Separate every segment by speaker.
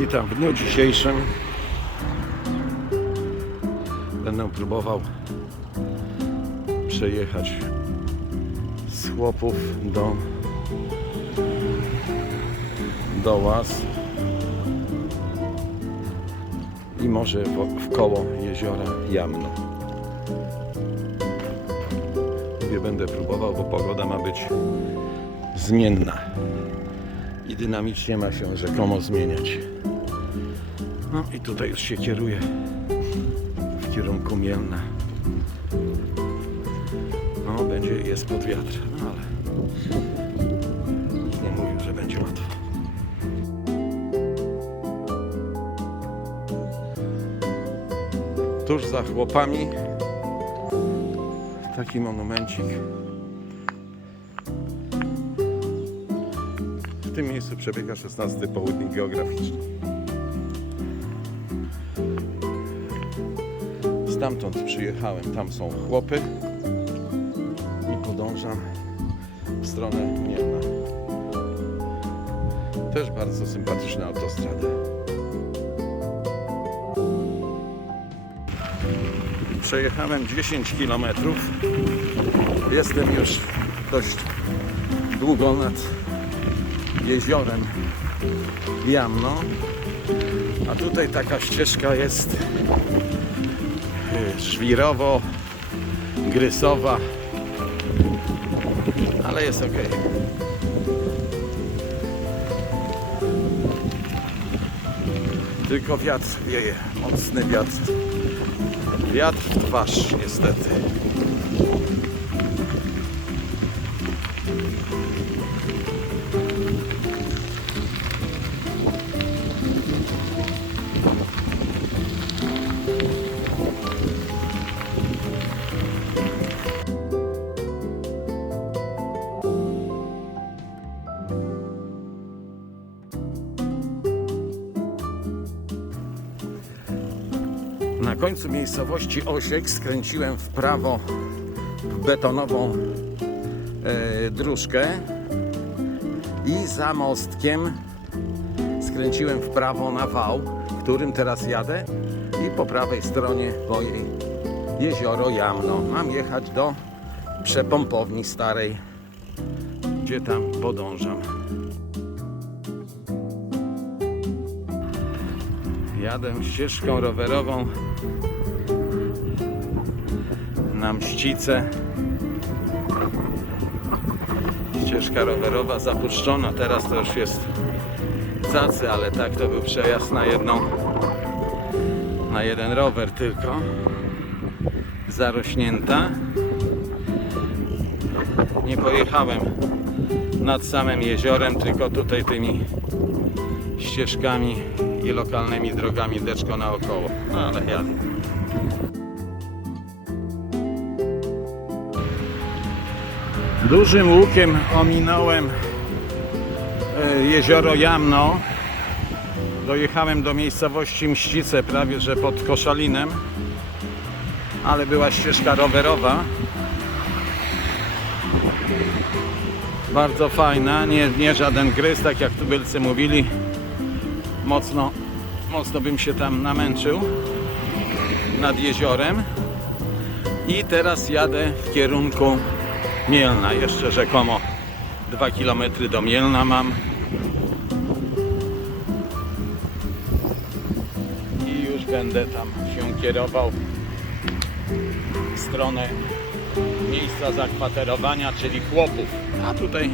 Speaker 1: Witam w dniu dzisiejszym. Będę próbował przejechać z chłopów do do łaz i może w, w koło jeziora Jamno. Mówię, będę próbował, bo pogoda ma być zmienna i dynamicznie ma się rzekomo zmieniać. No i tutaj już się kieruję w kierunku Mielna. No, będzie, jest pod wiatr, no ale nie mówił, że będzie łatwo. Tuż za chłopami taki monumencik. W tym miejscu przebiega 16 południk geograficzny. Stamtąd przyjechałem, tam są chłopy i podążam w stronę Mielna. Też bardzo sympatyczna autostrada. Przejechałem 10 km. Jestem już dość długo nad jeziorem Jamno. A tutaj taka ścieżka jest żwirowo, grysowa, ale jest ok. Tylko wiatr wieje, mocny wiatr. Wiatr w twarz, niestety. Na końcu miejscowości Osiek skręciłem w prawo w betonową e, dróżkę i za mostkiem skręciłem w prawo na wał, którym teraz jadę i po prawej stronie mojej jezioro Jamno. Mam jechać do przepompowni starej, gdzie tam podążam. Jadę ścieżką rowerową na Mścicę. Ścieżka rowerowa zapuszczona, teraz to już jest cacy, ale tak to był przejazd na jedną, na jeden rower tylko. Zarośnięta. Nie pojechałem nad samym jeziorem, tylko tutaj tymi ścieżkami i lokalnymi drogami deczko naokoło. No ale jadę. Dużym łukiem ominąłem e, jezioro Jamno. Dojechałem do miejscowości Mścice, prawie że pod Koszalinem, ale była ścieżka rowerowa. Bardzo fajna, nie, nie żaden gryz, tak jak tubylcy mówili. Mocno, mocno bym się tam namęczył nad jeziorem. I teraz jadę w kierunku Mielna. Jeszcze rzekomo 2 km do Mielna mam. I już będę tam się kierował w stronę miejsca zakwaterowania, czyli chłopów. A tutaj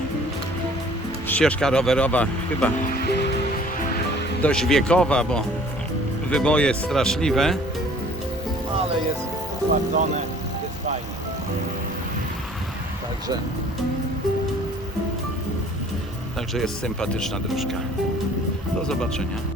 Speaker 1: ścieżka rowerowa chyba dość wiekowa, bo wyboje straszliwe, ale jest utwardzone, jest fajnie. Także Także jest sympatyczna dróżka. Do zobaczenia.